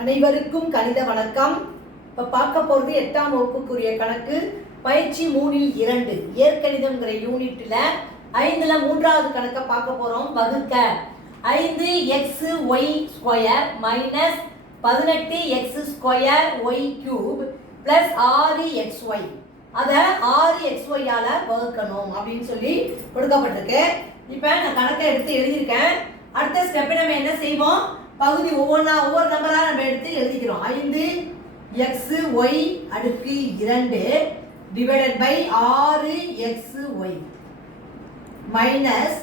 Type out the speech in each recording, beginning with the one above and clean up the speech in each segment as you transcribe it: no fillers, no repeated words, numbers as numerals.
அனைவருக்கும் கணித வணக்கம். இப்போ பார்க்க போகிறது 8ஆம் வகுப்புக்குரிய கணக்கு பயிற்சி 3-2 இயற்கணிதம்ங்கிற யூனிட்டில் 5ல் 3வது கணக்கை பார்க்க போகிறோம். வகுக்க 5xy square minus 18x² y cube plus 6xy அதை 6xy-ஆல் வகுக்கணும் அப்படின்னு சொல்லி கொடுக்கப்பட்டிருக்கு. இப்போ நான் கணக்கை எடுத்து எழுதியிருக்கேன். அடுத்த ஸ்டெப்பை நம்ம என்ன செய்வோம், பகுதி ஒவ்வொரு நம்பராக நம்ம எடுத்து எழுதிக்கிறோம். 5xy அடுக்கு 2 divided by 6xy minus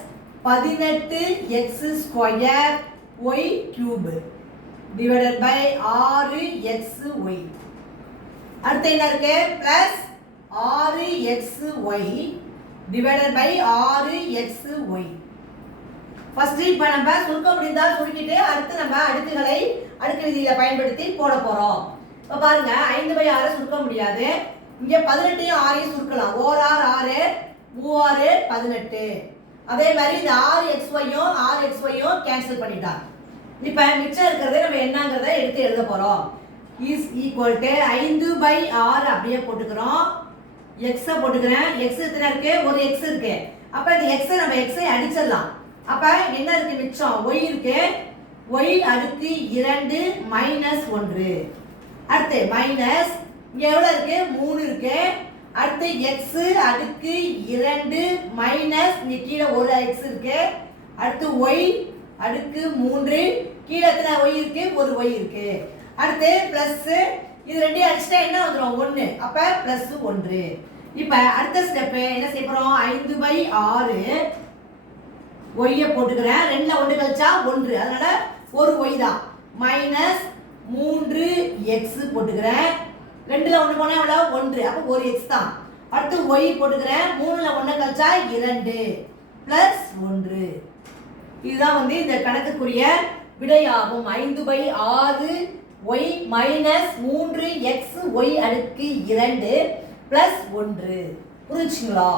18x² y cube divided by 6xy. அடுத்து என்ன இருக்கு, plus 6xy divided by 6xy. First இப்போ நம்ம சுருக்க முடிந்தால் சுருக்கிட்டு அடுத்து நம்ம அடுக்குகளை அடுக்கு விதியில பயன்படுத்தி போட போறோம். இப்போ பாருங்க, 5/6 சுருக்க முடியாது. இங்க 18யும் 6யும் சுருக்கலாம். 1 6 18. அதே மாதிரி இந்த 6xyயும் கேன்சல் பண்ணிட்டாங்க. இப்போ மிச்சம் இருக்கிறத நம்ம என்னங்கிறத எடுத்து எழுத போறோம். இஸ் ஈக்குவல் டு 5/6 அப்படியே போட்டுக்கிறோம். எக்ஸை போட்டுக்கிறேன். எக்ஸ் எத்தனை இருக்கு, ஒரு எக்ஸ் இருக்கு. அப்ப இந்த எக்ஸை நம்ம எக்ஸை அடிச்சிடலாம். அப்ப என்ன இருக்கு மிச்சம், y இருக்கு. y அடுக்கு 2 மைனஸ் 1. அடுத்து மைனஸ் இங்க எவ்வளவு இருக்கு, 3 இருக்கு. அடுத்து x அடுக்கு 2 மைனஸ் இங்க கீழே ஒரு x இருக்கு. அடுத்து y அடுக்கு 3, கீழே எத்தனை y இருக்கு, ஒரு y இருக்கு. அடுத்து பிளஸ் இது ரெண்டையும் அடிச்சிட்டா என்ன வந்துரும், 1. அப்ப பிளஸ் 1. இப்ப அடுத்த ஸ்டெப் என்ன செய்ய போறோம், 5/6 y போட்டுக்கிறேன். 2ல 1 கழிச்சா 1, அதனால ஒரு y தான். மைனஸ் 3x போட்டுக்கிறேன். 2ல 1 போனா எவ்வளவு, 1. அப்ப ஒரு x தான். அடுத்து y போட்டுக்கிறேன். 3ல 1 கழிச்சா 2 பிளஸ் 1. இதுதான் வந்து இந்த கணக்குக்குரிய விடையாகும். 5/6 y மைனஸ் 3xy அடுக்கு 2 பிளஸ் 1. புரிஞ்சுங்களா?